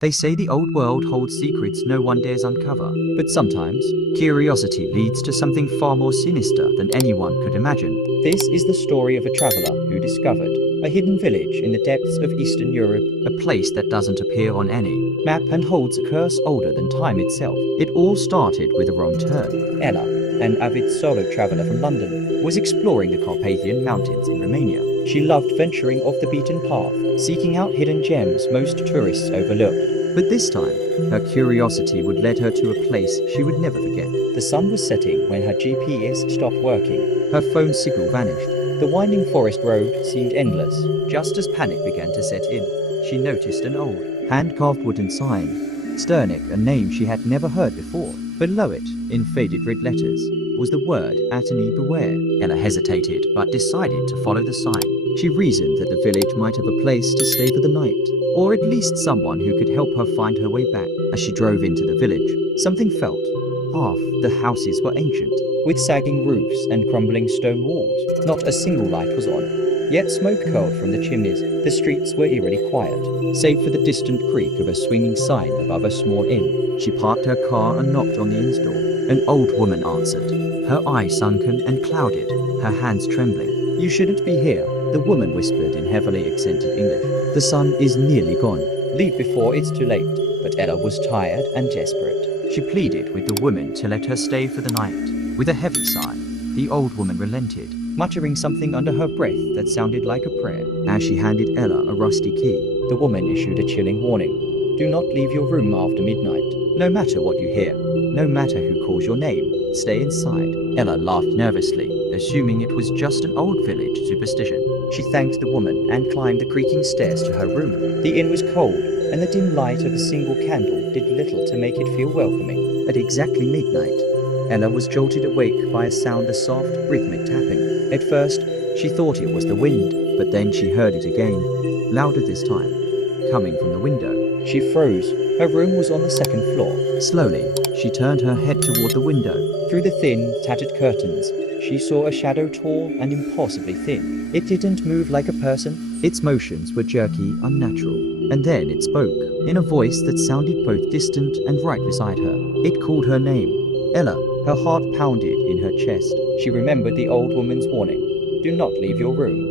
They say the old world holds secrets no one dares uncover, but sometimes, curiosity leads to something far more sinister than anyone could imagine. This is the story of a traveler who discovered a hidden village in the depths of Eastern Europe, a place that doesn't appear on any map and holds a curse older than time itself. It all started with a wrong turn. Ella, an avid solo traveler from London, was exploring the Carpathian Mountains in Romania. She loved venturing off the beaten path, seeking out hidden gems most tourists overlooked. But this time, her curiosity would lead her to a place she would never forget. The sun was setting when her GPS stopped working. Her phone signal vanished. The winding forest road seemed endless. Just as panic began to set in, she noticed an old, hand-carved wooden sign. Sternik, a name she had never heard before. Below it, in faded red letters, was the word Attorney Beware. Ella hesitated, but decided to follow the sign. She reasoned that the village might have a place to stay for the night, or at least someone who could help her find her way back. As she drove into the village, something felt off. The houses were ancient, with sagging roofs and crumbling stone walls. Not a single light was on, yet smoke curled from the chimneys. The streets were eerily quiet, save for the distant creak of a swinging sign above a small inn. She parked her car and knocked on the inn's door. An old woman answered, her eyes sunken and clouded, her hands trembling. "You shouldn't be here," the woman whispered in heavily accented English. "The sun is nearly gone. Leave before it's too late." But Ella was tired and desperate. She pleaded with the woman to let her stay for the night. With a heavy sigh, the old woman relented, muttering something under her breath that sounded like a prayer. As she handed Ella a rusty key, the woman issued a chilling warning. "Do not leave your room after midnight. No matter what you hear, no matter who calls your name, stay inside." Ella laughed nervously, assuming it was just an old village superstition. She thanked the woman and climbed the creaking stairs to her room. The inn was cold, and the dim light of a single candle did little to make it feel welcoming. At exactly midnight, Ella was jolted awake by a sound of soft, rhythmic tapping. At first, she thought it was the wind, but then she heard it again, louder this time, coming from the window. She froze. Her room was on the second floor. Slowly, she turned her head toward the window. Through the thin, tattered curtains, she saw a shadow tall and impossibly thin. It didn't move like a person. Its motions were jerky, unnatural. And then it spoke, in a voice that sounded both distant and right beside her. It called her name. Ella. Her heart pounded in her chest. She remembered the old woman's warning. "Do not leave your room."